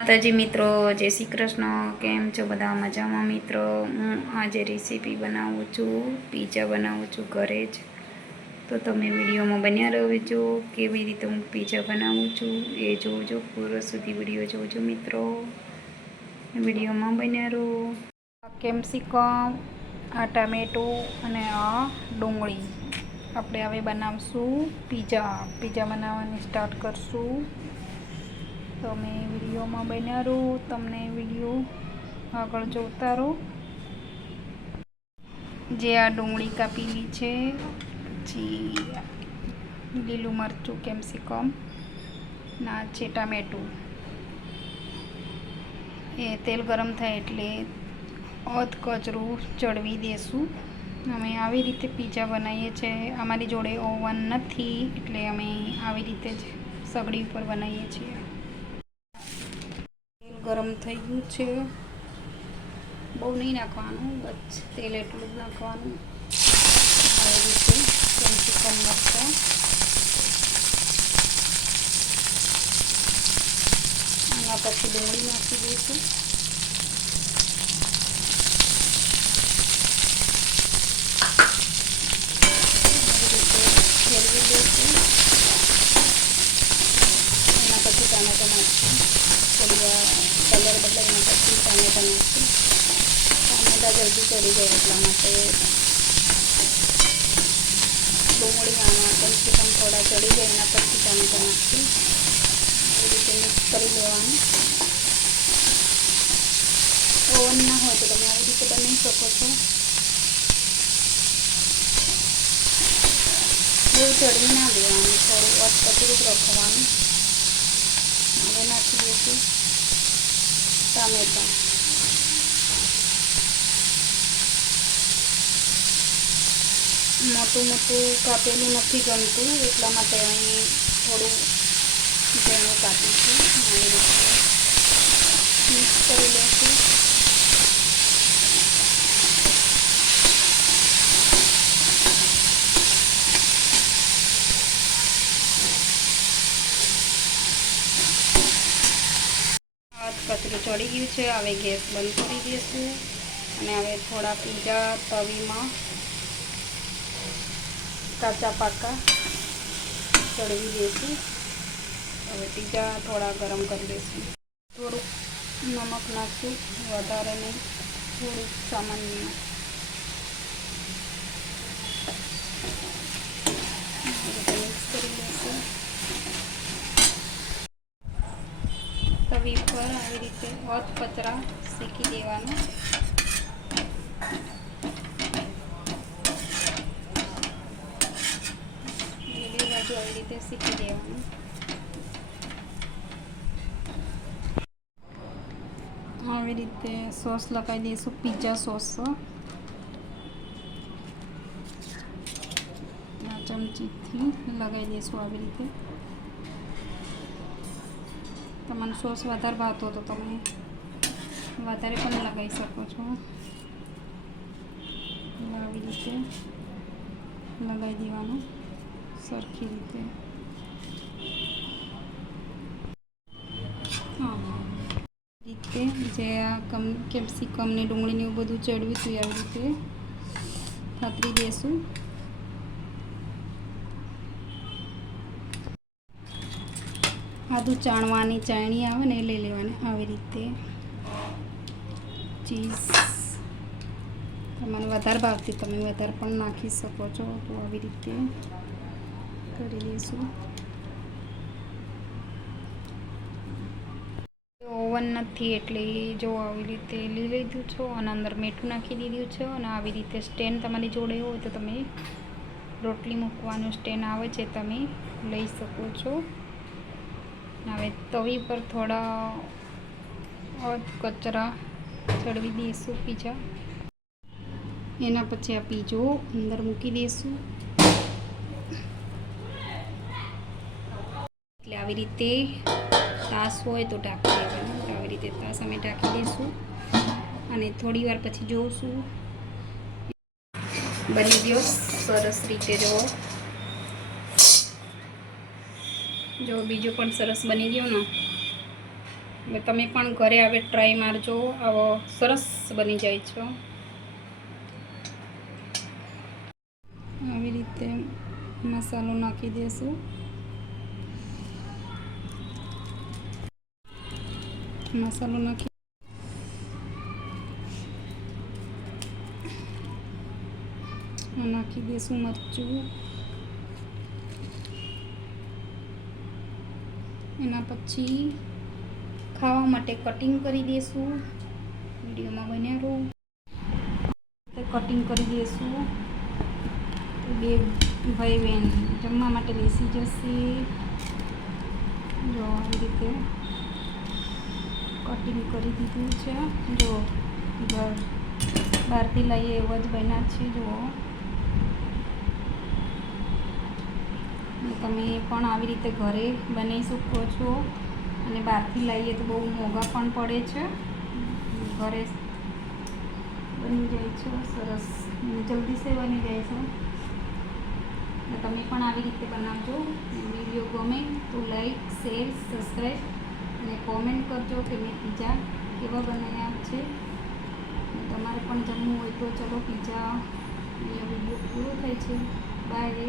માતાજી મિત્રો, જય શ્રી કૃષ્ણ. કેમ છો બધા? મજામાં મિત્રો? હું આજે રેસીપી બનાવું છું પીઝા બનાવું છું ઘરે જ. તો તમે વિડીયોમાં બન્યા રહેજો કેવી રીતે હું પીઝા બનાવું છું એ જોજો. પૂરો સુધી વીડિયો જોજો મિત્રો. વિડીયોમાં બન્યા રહો. કેપ્સિકમ, આ ટામેટું અને આ ડુંગળી. આપણે હવે બનાવશું પીઝા પીઝા બનાવવાની સ્ટાર્ટ કરશું. તમે વિડીયોમાં બન્યા રહો, તમને વીડિયો આગળ જોતા રહો. જે આ ડુંગળી કાપેલી છે પછી લીલું મરચું કેપ્સિકમ ના છે ટામેટું. એ તેલ ગરમ થાય એટલે અધ કચરું ચડવી દેશું. અમે આવી રીતે પીઝા બનાવીએ છીએ અમારી જોડે ઓવન નથી એટલે અમે આવી રીતે જ સગડી ઉપર બનાવીએ છીએ. ગરમ થઈ ગયું છે. બહુ નહીં નાખવાનું, બસ તેલ એટલું જ નાખવાનું. આવી રીતે ચિકન મરચાં એના પછી ડુંગળી નાખી દઈશું આવી રીતે ફેરવી દઈશું એના પછી ટામેટો નાખીશું થોડી વાર કલર બદલાઈને પછી ટામેટા નાખીશું ટામેટા જલ્દી ચડી જાય એટલા માટે. ડુંગળી આમાં કેપ્સિકમ થોડા ચડી જાય એના પછી ટામેટા નાખી એ રીતે મિક્સ કરી લેવાનું. ઓવન ના હોય તો તમે આવી રીતે બનાવી શકો છો. બહુ ચડવી ના દેવાનું, થોડું અટપટું જ રાખવાનું. હવે નાખી દઈશું ટામેટા. મોટું મોટું કાપેલું નથી ગમતું, એટલા માટે અહીં થોડું ઝીણું કાપીશું રીતે મિક્સ કરી લઈશું કચરું ચડી ગયું છે, હવે ગેસ બંધ કરી દઈશું. અને હવે થોડા પીઝા તવીમાં કાચા પાકા ચડવી દઈશું હવે પીઝા થોડા ગરમ કરી દઈશું થોડુંક નમક નાખશું. વધારે નહીં, થોડુંક સામાન્ય. મિક્સ કરી દઈશું તવી પર આવી રીતે હોત કચરા શેકી દેવાનું બે બાજુ આવી રીતે શીખી દેવાનું. આવી રીતે સોસ લગાવી દઈશું પીઝા સોસ. ચમચીથી લગાવી દઈશું આવી રીતે. તમને સોસ વધારે ભાવતો તો તમે વધારે પણ લગાવી શકો છો. આવી રીતે લગાવી દેવાનું. સરખી રીતે. રીતે જે આ કમ કેપ્સિકમ ને ડુંગળીને એવું બધું ચડવ્યું હતું આવી રીતે, ખાતરી દેશું. આદું ચાણવાની ચાણી આવે ને એ લઈ લેવાની આવી રીતે. ચીઝ. તમને વધારે ભાવતી તમે વધારે પણ નાખી શકો છો તો આવી રીતે. કરી દઈશું. ઓવન નથી એટલે જો આવી રીતે લઈ લીધું છો અને અંદર મીઠું નાખી દીધું છે અને આવી રીતે સ્ટેન્ડ તમારી જોડે હોય તો તમે રોટલી મૂકવાનું સ્ટેન્ડ આવે છે તમે લઈ શકો છો. હવે તવી પર થોડા કચરા ચડવી દઈશું પીઝા. એના પછી આ પીઝો અંદર મૂકી દઈશું. આવી રીતે તાસ હોય તો ઢાંકી દેવાનું તો આવી રીતે તાસ અમે ઢાંકી દઈશું અને થોડી વાર પછી જોઉશું બની ગયો. સરસ રીતે જો. જો બીજો પણ સરસ બની ગયો ને. એટલે તમે પણ ઘરે આવે ટ્રાય મારજો. આવો સરસ બની જાય છો. આવી રીતે મસાલો નાખી દેશું. મસાલો નાખી નાખી દઈશું મરચું એના પછી ખાવા માટે કટિંગ કરી દઈશું વિડીયોમાં બન્યા રહો. કટિંગ કરી દઈશું બે ભાઈ બહેન જમવા માટે બેસી જશે. જો આવી રીતે કટિંગ કરી દીધું છે. જો બહારથી લઈએ એવા જ બન્યા છે, જુઓ. તમે પણ આવી રીતે ઘરે બનાવી શકો છો. અને બહારથી લાવીએ તો બહુ મોંઘા પણ પડે છે. ઘરે બની જાય છે, સરસ. જલ્દી સે બની જાય છે. તમે પણ આવી રીતે બનાવજો. વીડિયો ગમે તો લાઈક, શેર, સબસ્ક્રાઈબ અને કોમેન્ટ કરજો કે મેં પીઝા કેવા બનાવ્યા છે. તમારે પણ જમવું હોય તો ચલો પીઝા વીડિયો પૂરો થાય છે. બાય